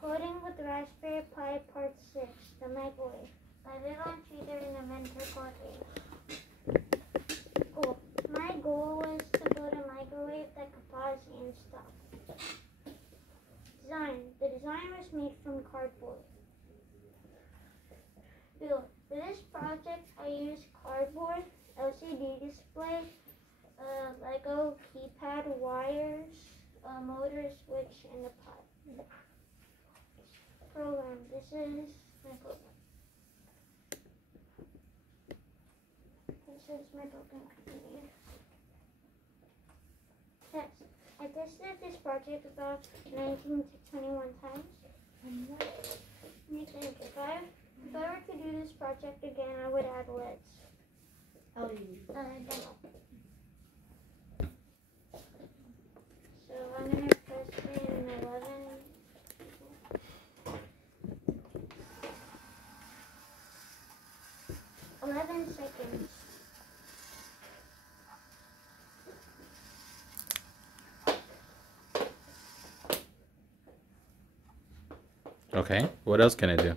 Coding with Raspberry Pi Part 6, The Microwave, by Vivaan and Inventor Coordinator. Goal. My goal was to build a microwave that could pause and stop. Design. The design was made from cardboard. Build. For this project, I used cardboard, LCD display, Lego keypad wires, a motor switch, and a pot. Program. This is my program. This is my program. Test. I tested this project about 19 to 21 times. You think if I were to do this project again, I would add LEDs. Oh, you Demo. So I'm going to press in 11 seconds. Okay, what else can I do?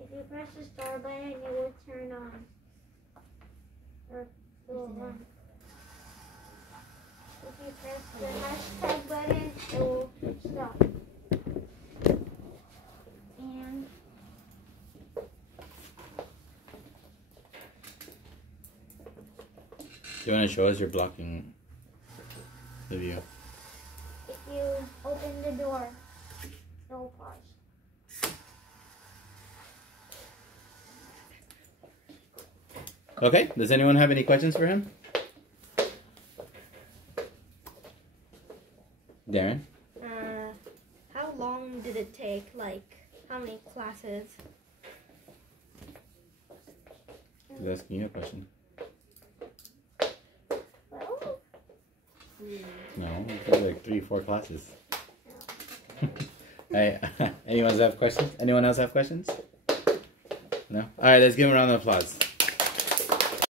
If you press the star button, it will turn on. Or it will run. If you press the hashtag button, it will stop. And Do you want to show us you're blocking the view? if you open the door, it will pause. Okay, does anyone have any questions for him? Darren? How long did it take? Like, how many classes? He's asking you a question. Well, No, it's like 3-4 classes. Hey, anyone else have questions? Anyone else have questions? No? Alright, let's give him a round of applause.